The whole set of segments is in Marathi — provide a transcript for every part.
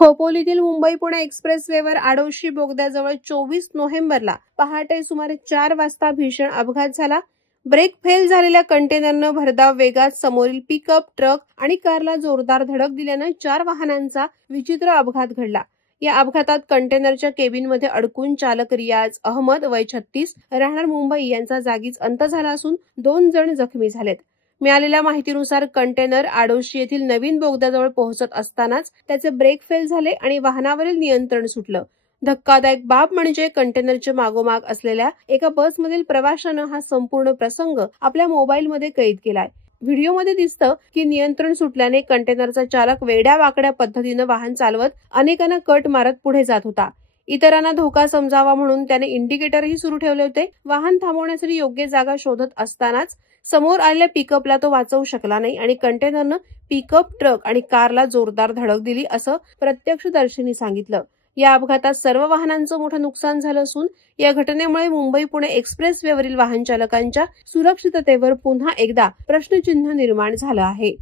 खोपोलीतील मुंबई-पुणे एक्सप्रेसवेवर आडोशी बोगद्याजवळ 24 नोव्हेंबरला पहाटे सुमारे 4 वाजता भीषण अपघात झाला. ब्रेक फेल झालेल्या कंटेनरनं भरधाव वेगात समोरील पिकअप ट्रक आणि कारला जोरदार धडक दिल्यानं 4 वाहनांचा विचित्र अपघात घडला. या अपघातात कंटेनरच्या केबिनमध्ये अडकून चालक रियाज अहमद वय 36 राहणार मुंबई यांचा जागीच अंत झाला असून 2 जण जखमी झालेत. मिळालेल्या माहितीनुसार कंटेनर आडोशी येथील नवीन बोगद्याजवळ पोहोचत असतानाच त्याचे ब्रेक फेल झाले आणि वाहनावरील नियंत्रण सुटलं. धक्कादायक बाब म्हणजे कंटेनरच्या मागोमाग असलेल्या एका बसमधील प्रवाशानं हा संपूर्ण प्रसंग आपल्या मोबाईलमध्ये कैद केलाय. व्हिडिओमध्ये दिसतं की नियंत्रण सुटल्याने कंटेनरचा चालक वेड्या वाकड्या पद्धतीनं वाहन चालवत अनेकांना कट मारत पुढे जात होता. इतरांना धोका समजावा म्हणून त्याने इंडिकेटरही सुरू ठेवले होते. वाहन थांबवण्यासाठी योग्य जागा शोधत असतानाच समोर आलेल्या पिकअपला तो वाचवू शकला नाही आणि कंटेनरनं पिकअप ट्रक आणि कारला जोरदार धडक दिली असं प्रत्यक्षदर्शींनी सांगितलं. या अपघातात सर्व वाहनांचं मोठं नुकसान झालं असून या घटनेमुळे मुंबई-पुणे एक्सप्रेसवेवरील वाहन चालकांच्या सुरक्षिततेवर पुन्हा एकदा प्रश्नचिन्ह निर्माण झालं आहे.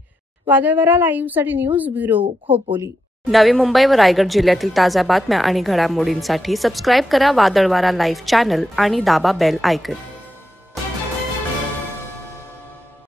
वादळवारा लाईव्हसाठी न्यूज ब्युरो, खोपोली. नवी मुंबई व रायगड जिल्ह्यातील ताज्या बातम्या आणि घडामोडींसाठी सबस्क्राईब करा वादळवारा लाईव्ह चॅनल आणि दाबा बेल आयकॉन.